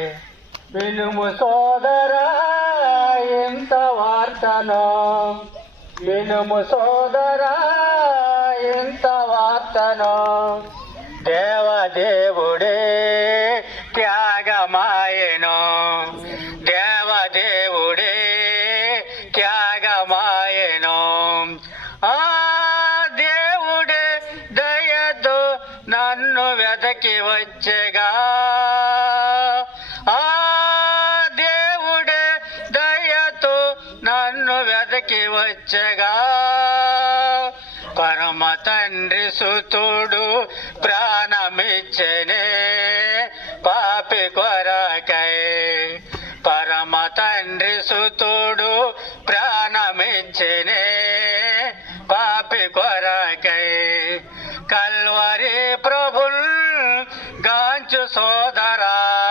వినుము సోదరా ఎంత వార్తను? వినుము సోదరా ఎంత వార్తను? దేవదేవుడే త్యాగమాయను. దేవదేవుడే త్యాగమాయను. ఆ దేవుడే దయతో నన్ను వెతకి వచ్చగా. నన్ను వెదకి వచ్చగా. పరమ తండ్రి సుతుడు ప్రాణమిచ్చనే పాపి కొరకై. పరమ తండ్రి సుతుడు ప్రాణమిచ్చనే పాపి కొరకై. కల్వరి ప్రభుల్ గాంచు సోదరా.